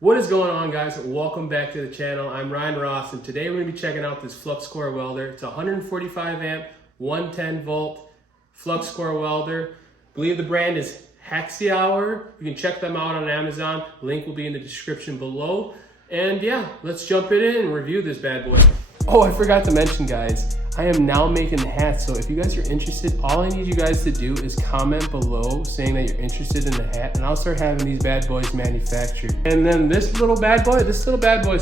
What is going on, guys? Welcome back to the channel. I'm Ryan Ross, and today we're going to be checking out this Flux Core welder. It's a 145 amp, 110 volt Flux Core welder. I believe the brand is Haixaoer. You can check them out on Amazon. Link will be in the description below. And yeah, let's jump in and review this bad boy. Oh, I forgot to mention, guys, I am now making hats. So if you guys are interested, all I need you guys to do is comment below saying that you're interested in the hat, and I'll start having these bad boys manufactured. And then this little bad boy is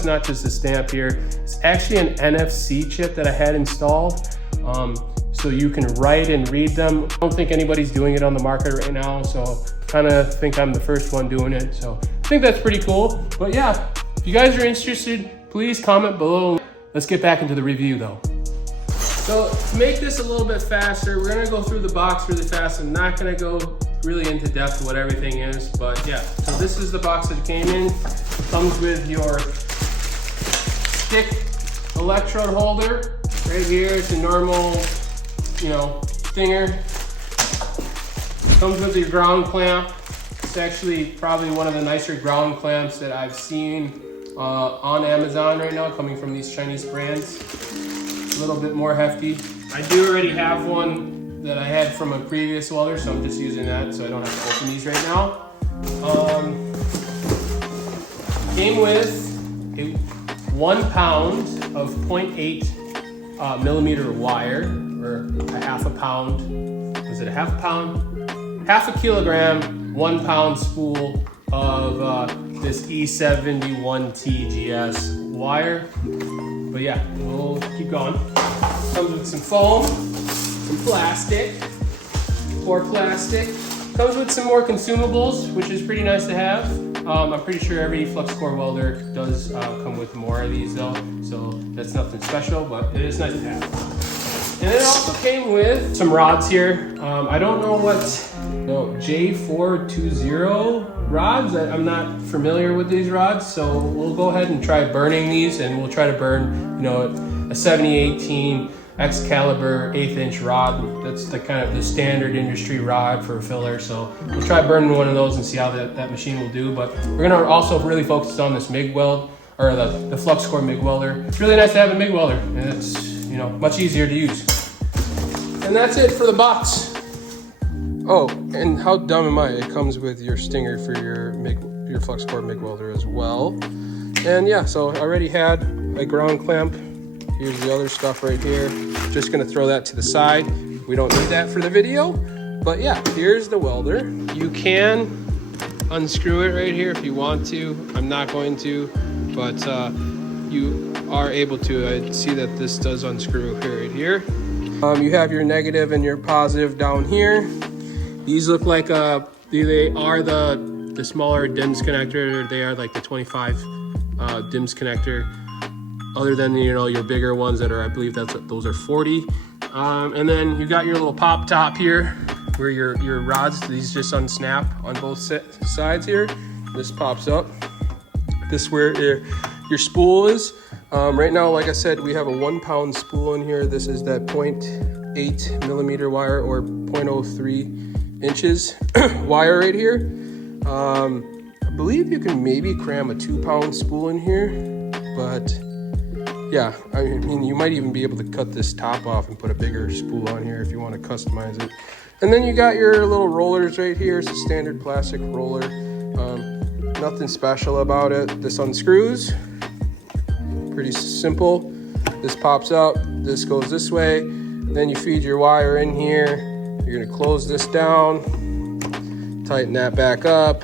not just a stamp here. It's actually an NFC chip that I had installed. So you can write and read them. I don't think anybody's doing it on the market right now, so kind of think I'm the first one doing it. So I think that's pretty cool. But yeah, if you guys are interested, please comment below. Let's get back into the review though. So to make this a little bit faster, we're gonna go through the box really fast. I'm not gonna go really into depth of what everything is, but yeah. So this is the box that came in. It comes with your stick electrode holder right here. It's a normal, stinger. Comes with your ground clamp. It's actually probably one of the nicer ground clamps that I've seen on Amazon right now, coming from these Chinese brands. A little bit more hefty. I do already have one that I had from a previous welder, so I'm just using that so I don't have to open these right now. Came with a 1 pound of 0.8 millimeter wire, or a half a pound. Was it a half a pound? Half a kilogram, 1 pound spool of this E71 TGS wire. But yeah, we'll keep going. Comes with some foam, some plastic, or plastic. Comes with some more consumables, which is pretty nice to have. I'm pretty sure every Flux Core welder does come with more of these though, so that's nothing special, but it is nice to have. And it also came with some rods here. I don't know what, J420 rods. I'm not familiar with these rods, so we'll go ahead and try burning these, and we'll try to burn, a 7018 Excalibur 1/8 inch rod. That's the kind of the standard industry rod for a filler. So we'll try burning one of those and see how that machine will do. But we're gonna also really focus on this MIG weld, or the Flux Core MIG welder. It's really nice to have a MIG welder, and it's much easier to use. And that's it for the box. Oh, and how dumb am I? It comes with your stinger for your Flux Core MIG welder as well. And yeah, so I already had a ground clamp. Here's the other stuff right here. Just gonna throw that to the side. We don't need that for the video. But yeah, here's the welder. You can unscrew it right here if you want to. I'm not going to, but you are able to. I see that this does unscrew right here. You have your negative and your positive down here. These look like they are the smaller DIMS connector. They are like the 25 DIMS connector. Other than your bigger ones that are, I believe those are 40. And then you got your little pop top here, where your rods, these just unsnap on both sides here. This pops up. This is where your spool is. Right now, like I said, we have a 1 pound spool in here. This is that 0.8 millimeter wire, or 0.03 inches wire right here. I believe you can maybe cram a 2 pound spool in here, but yeah, I mean, you might even be able to cut this top off and put a bigger spool on here if you want to customize it. And then you got your little rollers right here. It's a standard plastic roller. Nothing special about it. This unscrews. Pretty simple. This pops up. This goes this way. Then you feed your wire in here. You're going to close this down. Tighten that back up.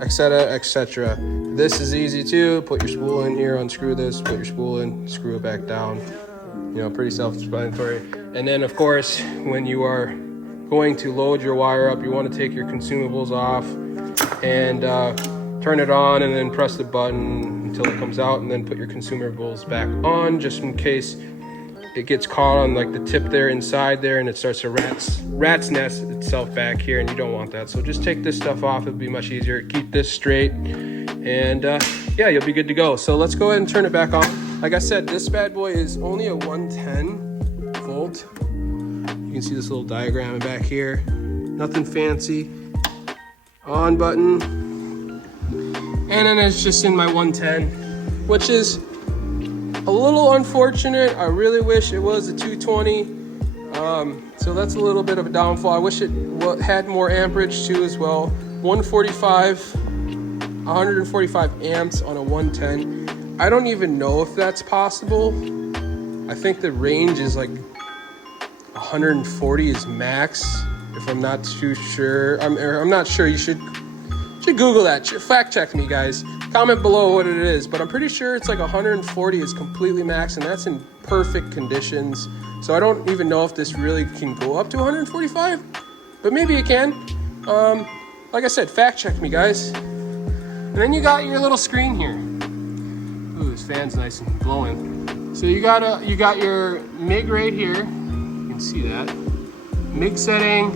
Etc., etc. This is easy too. Put your spool in here, unscrew this, put your spool in, screw it back down. Pretty self-explanatory. And then of course, when you are going to load your wire up, you want to take your consumables off and turn it on, and then press the button until it comes out, and then put your consumables back on, just in case it gets caught on like the tip there inside there, and it starts to rat's nest itself back here, and you don't want that. So just take this stuff off. It'll be much easier. Keep this straight, and yeah, you'll be good to go. So let's go ahead and turn it back on. Like I said, this bad boy is only a 110 volt. You can see this little diagram back here. Nothing fancy. On button. And then it's just in my 110, which is a little unfortunate. I really wish it was a 220. So that's a little bit of a downfall. I wish it had more amperage too as well. 145 amps on a 110. I don't even know if that's possible. I think the range is like 140 is max, if I'm not too sure. I'm not sure. You should Google that. Fact check me, guys. Comment below what it is, but I'm pretty sure it's like 140 is completely max, and that's in perfect conditions. So I don't even know if this really can go up to 145, but maybe it can. Like I said, fact check me, guys. And then you got your little screen here. Ooh, this fan's nice and blowing. So you got your MIG right here. You can see that. MIG setting.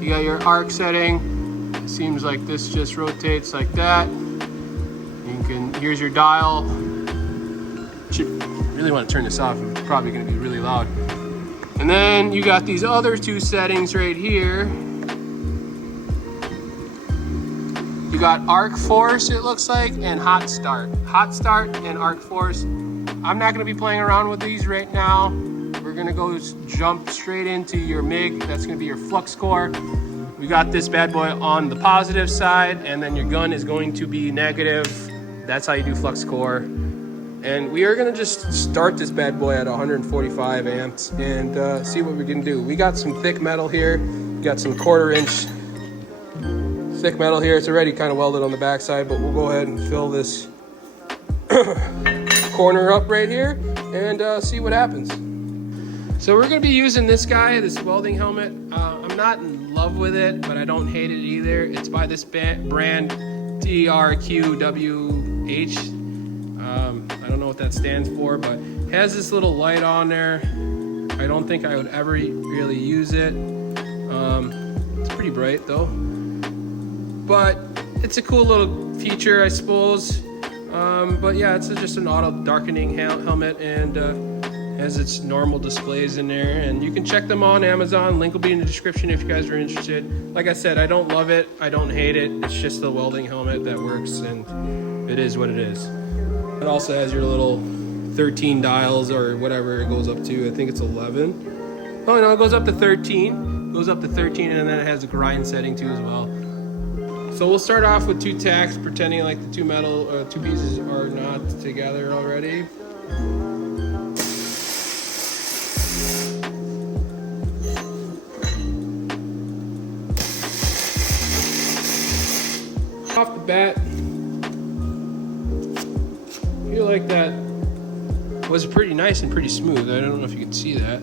You got your arc setting. It seems like this just rotates like that. Here's your dial. Really want to turn this off. It's probably going to be really loud. And then you got these other two settings right here. You got arc force, it looks like, and hot start. Hot start and arc force. I'm not going to be playing around with these right now. We're going to go jump straight into your MIG. That's going to be your Flux Core. We got this bad boy on the positive side, and then your gun is going to be negative. That's how you do Flux Core. And we are gonna just start this bad boy at 145 amps and see what we can do. We got some thick metal here. We got some 1/4 inch thick metal here. It's already kind of welded on the backside, but we'll go ahead and fill this corner up right here and see what happens. So we're gonna be using this guy, this welding helmet. I'm not in love with it, but I don't hate it either. It's by this brand, TRQWH. I don't know what that stands for, but it has this little light on there. I don't think I would ever really use it. It's pretty bright though, but it's a cool little feature, I suppose. But yeah, it's just an auto darkening helmet, and has its normal displays in there, and you can check them on Amazon. Link will be in the description if you guys are interested. Like I said, I don't love it, I don't hate it. It's just the welding helmet that works, and it is what it is. It also has your little 13 dials or whatever it goes up to. I think it's 11. Oh no, it goes up to 13. It goes up to 13, and then it has a grind setting too as well. So we'll start off with 2 tacks, pretending like the 2 pieces are not together already. Off the bat, I feel like that was pretty nice and pretty smooth. I don't know if you can see that.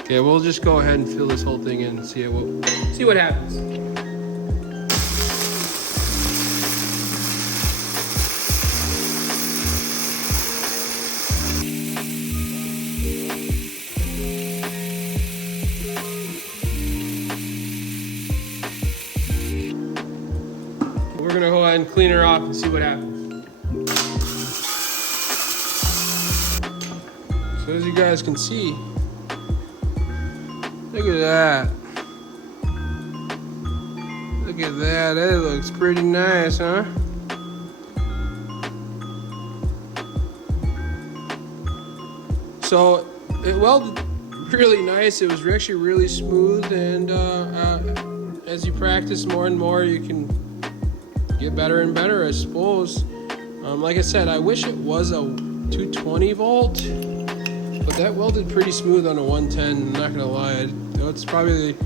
Okay, we'll just go ahead and fill this whole thing in and see what happens. We're gonna go ahead and clean her off and see what happens. So as you guys can see, look at that. Look at that, that looks pretty nice, huh? So it welded really nice. It was actually really smooth, and as you practice more and more, you can get better and better, I suppose. Like I said, I wish it was a 220 volt, but that welded pretty smooth on a 110, I'm not gonna lie. It's probably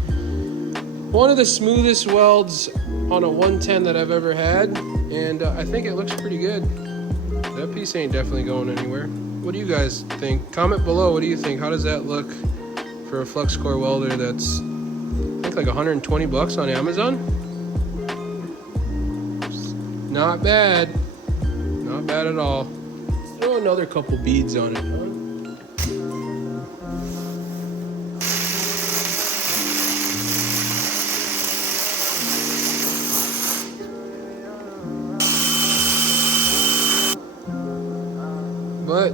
one of the smoothest welds on a 110 that I've ever had, and I think it looks pretty good. That piece ain't definitely going anywhere. What do you guys think? Comment below, what do you think? How does that look for a Flux Core welder that's, I think, like 120 bucks on Amazon? Not bad. Not bad at all. Let's throw another couple beads on it, huh? But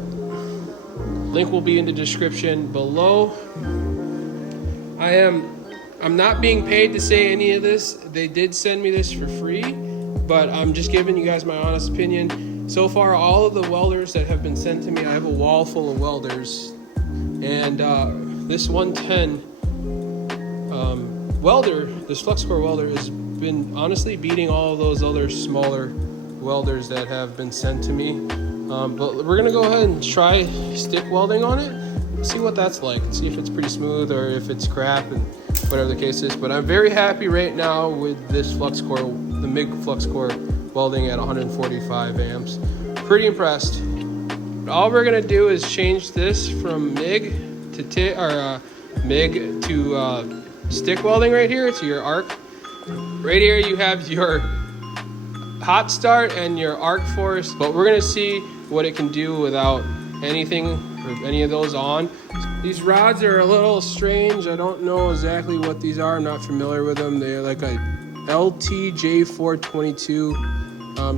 link will be in the description below. I am I'm not being paid to say any of this. They did send me this for free, but I'm just giving you guys my honest opinion. So far, all of the welders that have been sent to me, I have a wall full of welders, and this 110 welder, this Flux Core welder, has been honestly beating all of those other smaller welders that have been sent to me. But we're gonna go ahead and try stick welding on it, see what that's like, and see if it's pretty smooth or if it's crap and whatever the case is. But I'm very happy right now with this Flux Core, the MIG Flux Core welding at 145 amps. Pretty impressed. But all we're gonna do is change this from MIG to MIG to stick welding right here to your arc. Right here you have your hot start and your arc force, but we're gonna see what it can do without anything or any of those on. These rods are a little strange. I don't know exactly what these are. I'm not familiar with them. They're like a LTJ422.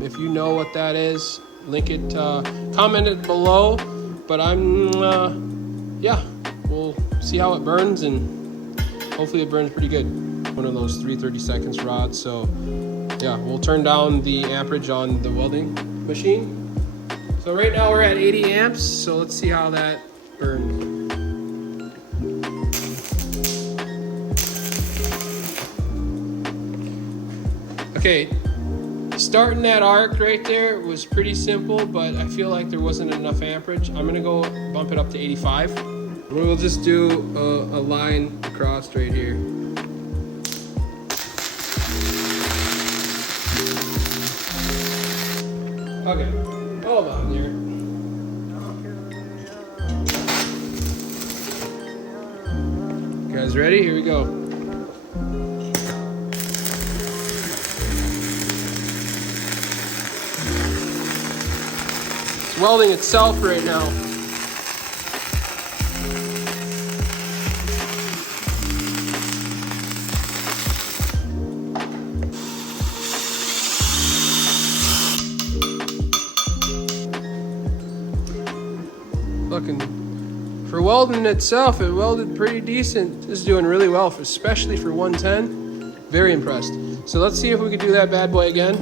If you know what that is, link it, comment it below. But yeah, we'll see how it burns, and hopefully it burns pretty good. One of those 3/32 rods. So yeah, we'll turn down the amperage on the welding machine. So right now we're at 80 amps, so let's see how that burns. Okay, starting that arc right there was pretty simple, but I feel like there wasn't enough amperage. I'm gonna go bump it up to 85. We'll just do a line across right here. Okay, hold on here. You guys ready? Here we go. It's welding itself right now. Looking for welding itself, it welded pretty decent. This is doing really well, especially for 110. Very impressed. So let's see if we can do that bad boy again.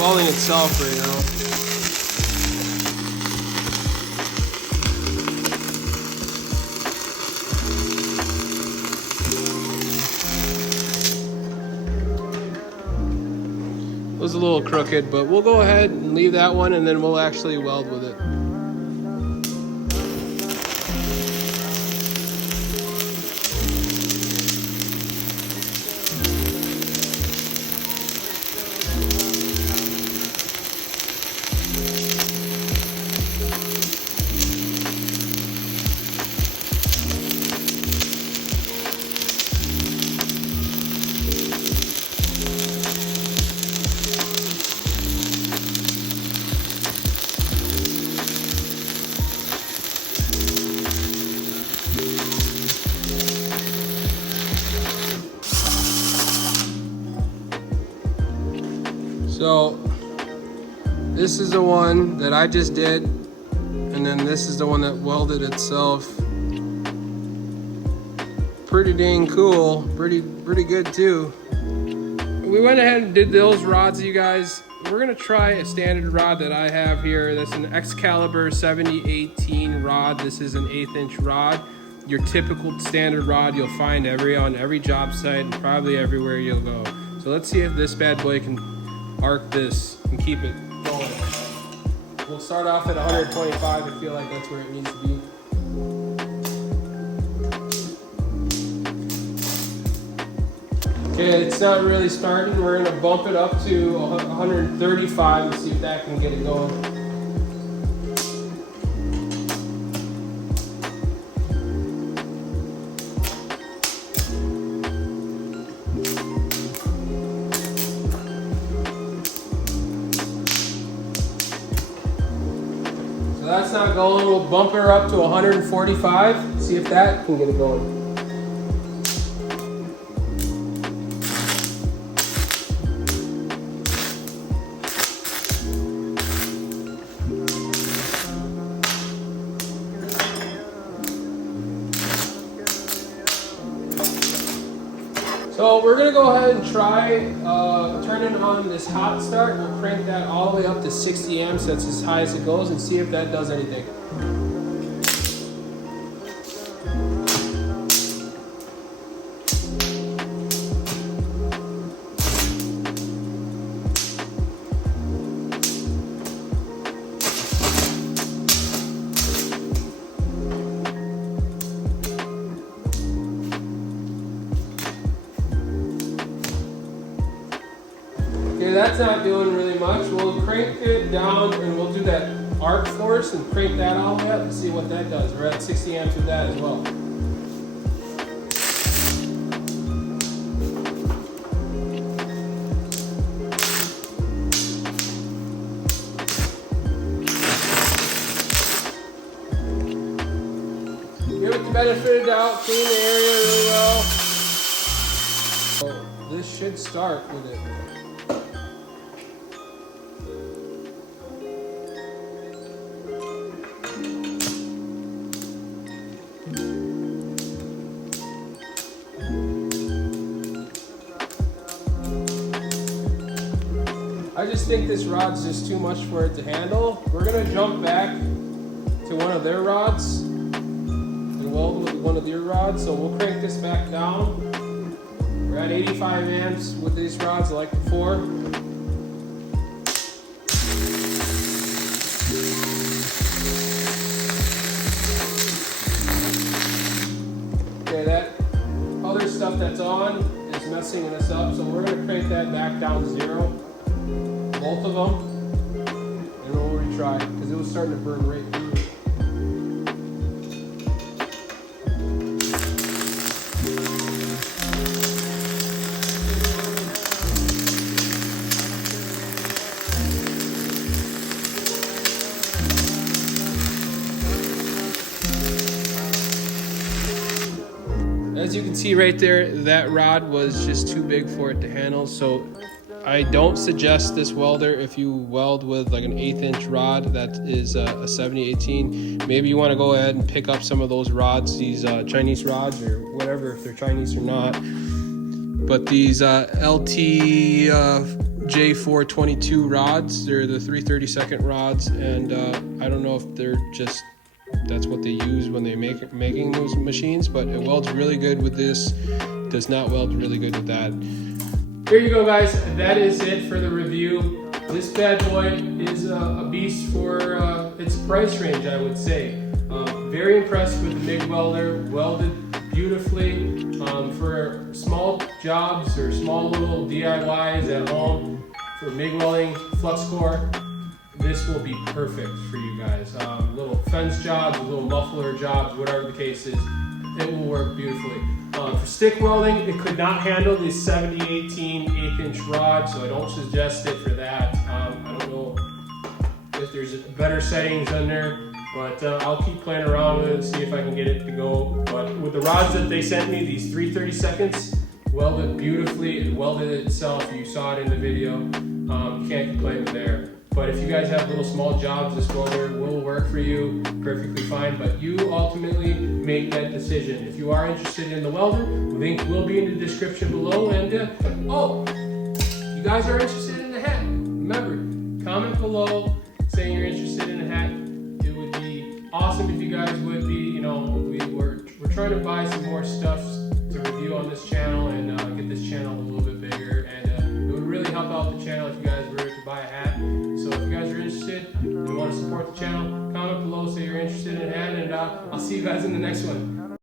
Welding itself right now. It was a little crooked, but we'll go ahead and leave that one, and then we'll actually weld with it. So this is the one that I just did, and then this is the one that welded itself. Pretty dang cool, pretty good too. We went ahead and did those rods, you guys. We're gonna try a standard rod that I have here. That's an Excalibur 7018 rod. This is an 1/8 inch rod. Your typical standard rod you'll find on every job site and probably everywhere you'll go. So let's see if this bad boy can arc this and keep it going. We'll start off at 125. I feel like that's where it needs to be. Okay, it's not really starting. We're gonna bump it up to 135 and see if that can get it going. So that's not going. We'll bump her up to 145, see if that can get it going. So we're gonna go ahead and try turning on this hot start. We'll crank that all the way up to 60 amps. That's as high as it goes, and see if that does anything. Okay, that's not doing really much. We'll crank it down and we'll do that arc force and crank that all the way up and see what that does. We're at 60 amps with that as well. Give it the benefit of the doubt, clean the area really well. So this should start with it. I just think this rod's just too much for it to handle. We're gonna jump back to one of their rods and weld with one of their rods. So we'll crank this back down. We're at 85 amps with these rods like before. Okay, that other stuff that's on is messing us up. So we're gonna crank that back down to 0. Both of them, and we'll retry because it was starting to burn right through it. As you can see right there, that rod was just too big for it to handle, so I don't suggest this welder if you weld with like an 1/8 inch rod that is a 70-18. Maybe you want to go ahead and pick up some of those rods, these Chinese rods or whatever, if they're Chinese or not. But these LT J422 rods, they're the 3/32 rods, and I don't know if they're just, that's what they use when they're making those machines, but it welds really good with this, does not weld really good with that. Here you go, guys. That is it for the review. This bad boy is a beast for its price range, I would say. Very impressed with the MIG welder. Welded beautifully for small jobs or small little DIYs at home for MIG welding, flux core. This will be perfect for you guys. Little fence jobs, little muffler jobs, whatever the case is, it will work beautifully. For stick welding, it could not handle the 70-18 1/8 inch rod, so I don't suggest it for that. I don't know if there's better settings on there, but I'll keep playing around with it and see if I can get it to go. But with the rods that they sent me, these 3/32, welded beautifully. It welded itself. You saw it in the video. Can't complain with there. But if you guys have little small jobs, this welder will work for you perfectly fine, but you ultimately make that decision. If you are interested in the welder, the link will be in the description below. And oh, you guys are interested in the hat. Remember, comment below saying you're interested in the hat. It would be awesome if you guys would be. You know, we're trying to buy some more stuff to review on this channel and get this channel a little bit bigger. And it would really help out the channel if you guys were to buy a hat. So if you guys are interested and want to support the channel, comment below, say you're interested in a hat, and I'll see you guys in the next one.